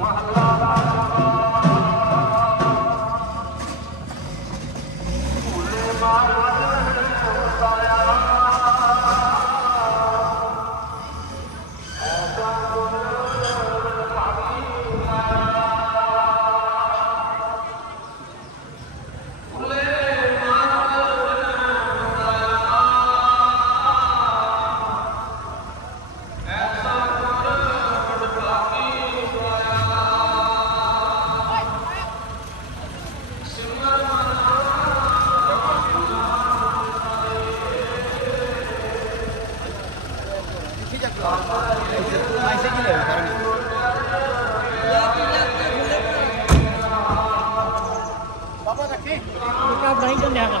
আল্লাহ ਬਾਬਾ ਰੱਖੇ। ਕਾਬ ਨਹੀਂ ਚੰਦਿਆਗਾ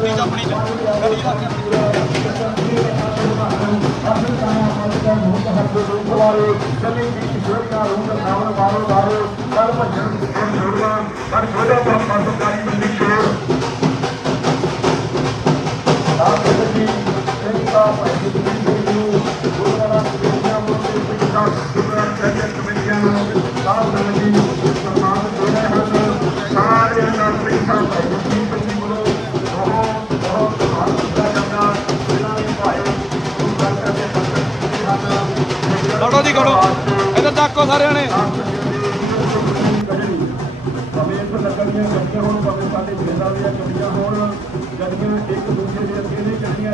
ਬੇਟਾ ਬਣਾਈ ਜਾਂਦਿਆਗਾ ਲੜੋ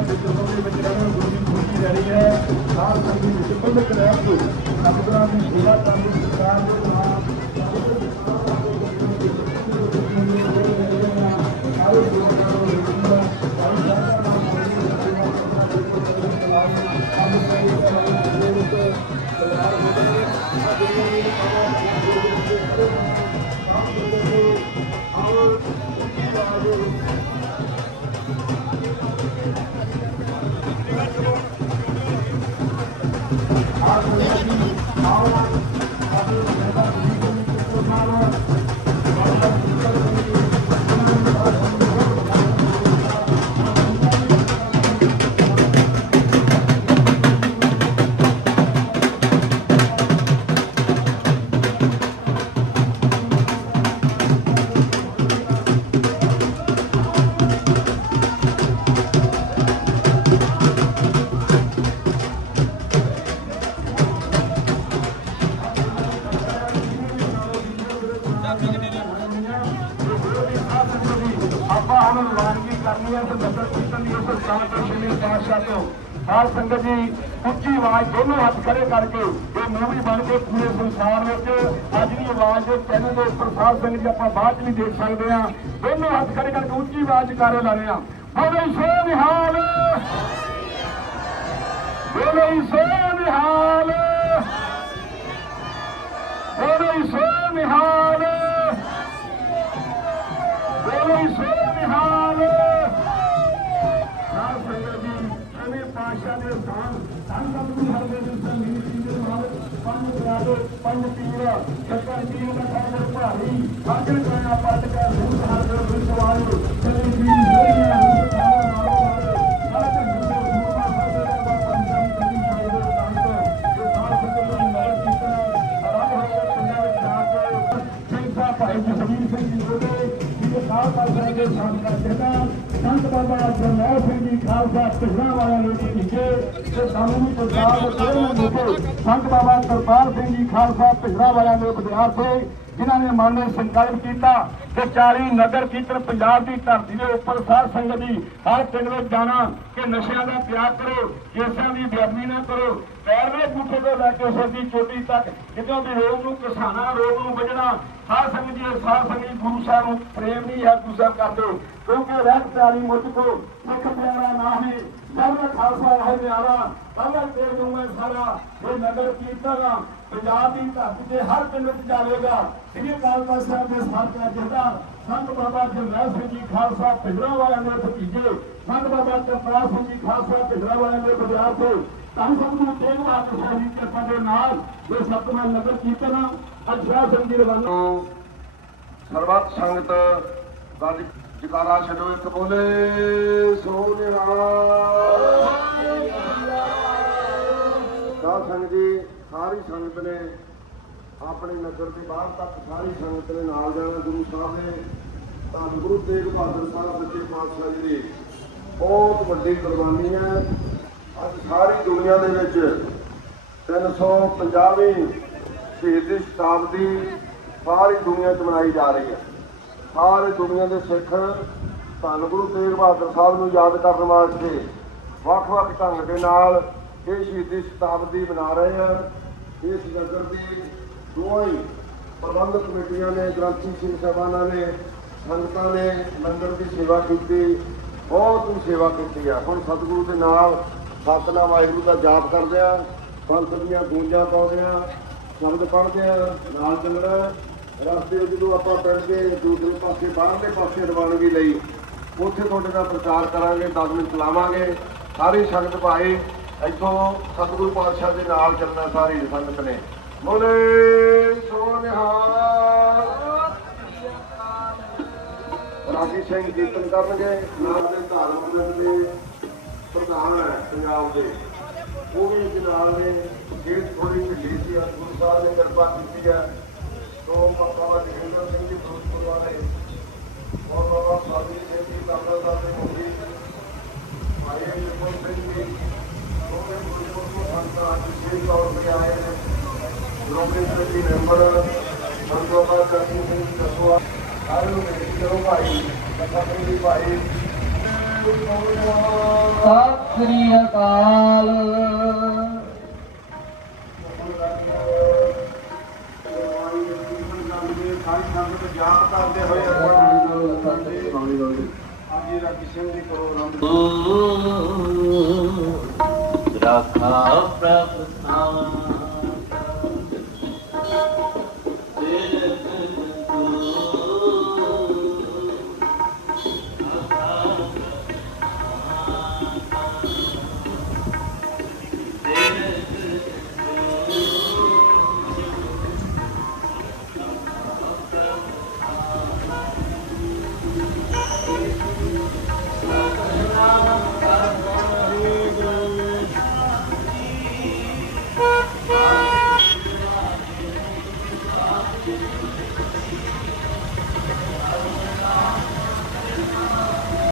ਤੇ ਜਦੋਂ ਦੇ ਵਿੱਚ ਰਹਿਣ ਗੁਰੂ ਦੀ ਖੁਸ਼ੀ ਲੈ ਰਹੀ ਹੈ ਸਾਰ ਸੰਗੀ ਵਿੱਚ ਬੰਦ ਕਰਾਇਆ ਕਿ ਅਬਦੁੱਲਾ ਦੀ ਸੇਵਾ ਕਰਨ ਦੀ ਰਵਾਨਗੀ ਕੀਰਤਨ ਦੀ ਉਸ ਸਥਾਨ ਤੋਂ ਸ਼੍ਰੀ ਪਾਤਸ਼ਾਹ ਤੋਂ ਆਹ ਸੰਗਤ ਜੀ, ਉੱਚੀ ਆਵਾਜ਼, ਦੋਨੋਂ ਹੱਥ ਖੜੇ ਕਰਕੇ ਇਹ ਮੂਵੀ ਬਣ ਕੇ ਪੂਰੇ ਸੰਸਾਰ ਵਿੱਚ ਅੱਜ ਦੀ ਆਵਾਜ਼ ਦੇ ਚੈਨਲ ਦੇ ਉੱਪਰ ਸਾਧ ਸੰਗਤ ਜੀ ਆਪਾਂ ਬਾਅਦ ਚ ਵੀ ਦੇਖ ਸਕਦੇ ਹਾਂ। ਦੋਨੋਂ ਹੱਥ ਖੜੇ ਕਰਕੇ ਉੱਚੀ ਆਵਾਜ਼ ਚ ਕਾਰੇ ਲਾ ਰਹੇ ਹਾਂ। ਬੋਲੇ ਸੋ ਨਿਹਾਲ। ਬੋਲੇ ਸੋ ਨਿਹਾਲ। ਬੋਲੇ ਸੋ ਨਿਹਾਲ। ਬੋਲੇ ਸੋ ਨਿਹਾਲ ਸਾਧ ਸੰਗਤ ਜੀ ਛੇਵੇਂ ਪਾਤਸ਼ਾਹ ਦੇ ਸਥਾਨ ਧੰਨ ਧੰਨ ਗੁਰੂ ਹਰਗੋਬਿੰਦ ਸਿੰਘ ਜੀ ਜੀ ਦੇ ਨਾਲ ਪੰਜ ਪਿਆਰੇ ਪੰਜ ਪੀਰ ਸੱਚਾ ਪੀਰ ਦਾ ਖਾਦਰ ਭਾਰੀ ਅਰਜਨ ਕਾਇਆ ਪੱਟ ਕੇ ਰੂਪ ਹਰ ਗੁਰ ਸਵਾਲ ਚਲੇ ਜੀ ਹੋਈਆਂ ਰੂਪ ਧਾਰਨ ਮਾਰੋ ਮਾਰੇ ਸਾਧ ਸੰਗਤ ਜੀ ਰੂਪਾ ਸਾਡੇ ਦਾ ਪੰਜਾਬੀ ਕਦੀ ਸ਼ਾਇਦ ਸੰਤ ਇਹ ਸਾਧ ਸੰਗਤ ਨੂੰ ਨਗਰ ਕੀਰਤਨ ਆਰੰਭ ਹੋਇਆ ਪਿੰਡਾਂ ਵਿੱਚ ਜਾ ਕੇ ਸਿੰਘ ਸਾਹਿਬ ਭਾਈ ਜਸਵੀਰ ਸਿੰਘ ਜੀ ਹੋਵੇ ਜਿਹਦੇ ਸਾਹ ਪਾਤਸ਼ਾਹ ਦੇ ਸੰਤ ਦਾ ਜਿਹੜਾ ਸੰਤ ਬਾਬਾ ਜਰਨੈਲ ਸਿੰਘ ਜੀ ਖਾਲਸਾ ਪਿਛਲਾ ਵਾਲਿਆਂ ਨੂੰ ਟੀਕੇ ਤੇ ਸਾਨੂੰ ਵੀ ਪ੍ਰਸਾਦ ਕੋਈ ਨਾ ਮੁਕੇ ਸੰਤ ਬਾਬਾ ਕਰਤਾਰ ਸਿੰਘ ਜੀ ਖਾਲਸਾ ਪਿਛਲਾ ਵਾਲਿਆਂ ਦੇ ਵਿਦਿਆਰਥੀ ਜਿਨ੍ਹਾਂ ਨੇ ਮਨ ਨੂੰ ਸੰਕਲਪ ਕੀਤਾ ਕਿ 40 ਨਗਰ ਕੀਰਤਨ ਪੰਜਾਬ ਦੀ ਧਰਤੀ ਦੇ ਉੱਪਰ ਸਾਧ ਸੰਗਤ ਦੀ ਹਰ ਪਿੰਡ ਵਿੱਚ ਜਾਣਾ ਕਿ ਨਸ਼ਿਆਂ ਦਾ ਤਿਆਗ ਕਰੋ, ਕੇਸਾਂ ਦੀ ਬੇਅਦਬੀ ਨਾ ਕਰੋ। ਪੈਰ ਦੇ ਤੋਂ ਲੈ ਕੇ ਸਿਰ ਚੋਟੀ ਤੱਕ ਕਿਤੋਂ ਵੀ ਰੋਗ ਨੂੰ, ਕਿਸਾਨਾਂ ਰੋਗ ਨੂੰ ਵਜਣਾ, ਸਾਧ ਸੰਗਤ ਜੀ, ਸਾਧ ਸੰਗਤ ਜੀ, ਗੁਰੂ ਸਾਹਿਬ ਨੂੰ ਪ੍ਰੇਮ ਨਹੀਂ ਹੈ ਗੁਰੂ ਸਾਹਿਬ ਕਰਦੇ ਕਿਉਂਕਿ ਰਹਿਤ ਪਿਆਰੀ ਮੁਝ ਕੋ ਸਿੱਖ ਪਿਆਰਾ ਨਾਹੀ ਸਭ ਖਾਲਸਾ ਹੈ ਪਿਆਰਾ ਪਹਿਲਾ ਦੇ ਦੂੰ ਸਾਰਾ, ਇਹ ਨਗਰ ਕੀਰਤਨ ਪੰਜਾਬ ਦੀ ਧਰਤੀ ਤੇ ਹਰ ਪਿੰਡ ਵਿੱਚ ਜਾਵੇਗਾ। ਸ੍ਰੀ ਅਕਾਲ ਤਖਤ ਸਾਹਿਬ ਦੇ ਸਾਥੀਆਂ ਜਿਹੜਾ ਸੰਤ ਬਾਬਾ ਜਰਨੈਲ ਸਿੰਘ ਜੀ ਖਾਲਸਾ ਪਿੰਡਰਾ ਵਾਲਿਆਂ ਦੇ ਭਤੀਜੇ ਸੰਤ ਬਾਬਾ ਕਰਤਾਰ ਸਿੰਘ ਜੀ ਖਾਲਸਾ ਪਿੰਡਰਾ ਵਾਲਿਆਂ ਦੇ ਵਿਦਿਆਰਥੀ ਤਾਂ। ਸਭ ਨੂੰ ਤੇਗ ਬਹਾਦਰ ਸਾਹਿਬ ਦੀ ਕਿਰਪਾ ਦੇ ਨਾਲ ਇਹ ਸਤਮਾ ਨਗਰ ਕੀਰਤਨ ਅਜਰਾ ਸਿੰਘ ਜੀ ਰਵਾਨਾ ਤੋਂ ਸਰਬੱਤ ਸੰਗਤ ਦਾ ਜਕਾਰਾ ਛੱਡੋ ਇੱਕ ਬੋਲੇ ਸੋ ਨਿਹਾਲ ਸਾਧ ਸੰਗਤ ਜੀ। ਸਾਰੀ ਸੰਗਤ ਨੇ ਆਪਣੇ ਨਗਰ ਦੇ ਬਾਹਰ ਤੱਕ ਸਾਰੀ ਸੰਗਤ ਨੇ ਨਾਲ ਜਾਣਾ ਗੁਰੂ ਸਾਹਿਬ ਨੇ ਧੰਨ ਗੁਰੂ ਤੇਗ ਬਹਾਦਰ ਸਾਹਿਬ ਸੱਚੇ ਪਾਤਸ਼ਾਹ ਜੀ ਦੀ ਬਹੁਤ ਵੱਡੀ ਕੁਰਬਾਨੀ ਹੈ। ਅੱਜ ਸਾਰੀ ਦੁਨੀਆ ਦੇ ਵਿੱਚ 350ਵੀਂ ਸ਼ਹੀਦੀ ਸ਼ਤਾਬਦੀ ਸਾਰੀ ਦੁਨੀਆ 'ਚ ਮਨਾਈ ਜਾ ਰਹੀ ਹੈ। ਸਾਰੀ ਦੁਨੀਆ ਦੇ ਸਿੱਖ ਧੰਨ ਗੁਰੂ ਤੇਗ ਬਹਾਦਰ ਸਾਹਿਬ ਨੂੰ ਯਾਦ ਕਰਨ ਵਾਸਤੇ ਵੱਖ-ਵੱਖ ਢੰਗ ਦੇ ਨਾਲ ਇਹ ਸ਼ਹੀਦੀ ਸ਼ਤਾਬਦੀ ਮਨਾ ਰਹੇ ਆ। ਇਸ ਨਗਰ ਦੀ ਦੋਹਾਂ ਹੀ ਪ੍ਰਬੰਧਕ ਕਮੇਟੀਆਂ ਨੇ, ਗ੍ਰੰਥੀ ਸਿੰਘ ਸਾਹਿਬਾਨਾਂ ਨੇ, ਸੰਗਤਾਂ ਨੇ ਲੰਗਰ ਦੀ ਸੇਵਾ ਕੀਤੀ, ਬਹੁਤ ਹੀ ਸੇਵਾ ਕੀਤੀ ਆ। ਹੁਣ ਸਤਿਗੁਰੂ ਦੇ ਨਾਲ ਸਤਨਾਮ ਵਾਹਿਗੁਰੂ ਦਾ ਜਾਪ ਕਰਦੇ ਆ, ਪੰਥ ਦੀਆਂ ਗੂੰਜਾਂ ਪਾਉਂਦੇ ਆ, ਸ਼ਬਦ ਪੜ੍ਹਦੇ ਆ, ਨਾਲ ਚੱਲਣਾ ਰਸਤੇ ਜਦੋਂ ਆਪਾਂ ਪਿੰਡ ਦੇ ਦੂਸਰੇ ਪਾਸੇ, ਬਾਹਰਲੇ ਪਾਸੇ ਰਵਾਨਗੀ ਲਈ, ਉੱਥੇ ਤੁਹਾਡੇ ਦਾ ਪ੍ਰਚਾਰ ਕਰਾਂਗੇ 10 ਮਿੰਟ ਲਾਵਾਂਗੇ। ਸਾਰੀ ਸੰਗਤ ਭਾਈ ਇੱਥੋਂ ਸਤਿਗੁਰੂ ਪਾਤਸ਼ਾਹ ਦੇ ਨਾਲ ਚੱਲਣਾ ਸਾਰੀ ਸੰਗਤ ਨੇ। ਬੋਲੇ ਸੋ ਨਿਹਾਲ। ਰਾਜੀ ਸਿੰਘ ਕੀਰਤਨ ਕਰਨਗੇ, ਨਾਲ ਦੇ ਧਾਰਮਿਕ ਦੇ ਪ੍ਰਧਾਨ ਹੈ ਪੰਜਾਬ ਦੇ, ਉਹ ਵੀ ਇਹਦੇ ਨਾਲ ਨੇ। ਖੇਤ ਥੋੜੀ ਢਿੱਲੀ ਸੀ ਗੁਰੂ ਸਾਹਿਬ ਨੇ ਕਿਰਪਾ ਕੀਤੀ ਹੈ ਤੋਂ ਬਾਬਾ ਜਗਿੰਦਰ ਸਿੰਘ ਜੀ ਫਿਰੋਜ਼ਪੁਰ ਵਾਲੇ ਔਰ ਬਾਬਾ ਸਾਧੂ ਸਿੰਘ ਜੀ ਕਾਬਲਾ ਸਾਹਿਬ ਦੇ ਮੁਖੀ ਭਾਈ ਨਿਰਮਲ ਸਿੰਘ ਜੀ ਉਹਨੇ ਫਿਰੋਜ਼ਪੁਰ ਤੋਂ ਸੰਤਾਂ ਅੱਜ ਵਿਸ਼ੇਸ਼ ਤੌਰ ਤੇ ਆਏ ਨੇ ਸ਼੍ਰੋਮਣੀ ਕਮੇਟੀ ਮੈਂਬਰ ਸੰਤੋਖਾ ਕਰਨੀ ਸਿੰਘ ਜੀ ਦਸਵਾ ਸਾਰੇ ਨੂੰ ਬੇਨਤੀ ਕਰੋ ਭਾਈ ਕਥਾ ਕਰੀ ਭਾਈ ਸਤਿ ਸ੍ਰੀ ਅਕਾਲ। ਸਾਰੀ ਸੰਗਤ ਜਾਪ ਕਰਦੇ ਹੋਏ ਹਾਂਜੀ ਰਾਜੀ ਸਿੰਘ ਜੀ ਕਰੋ ਆਰੰਭ ਰਾਖਾ ਪ੍ਰਭ ਥਾਨ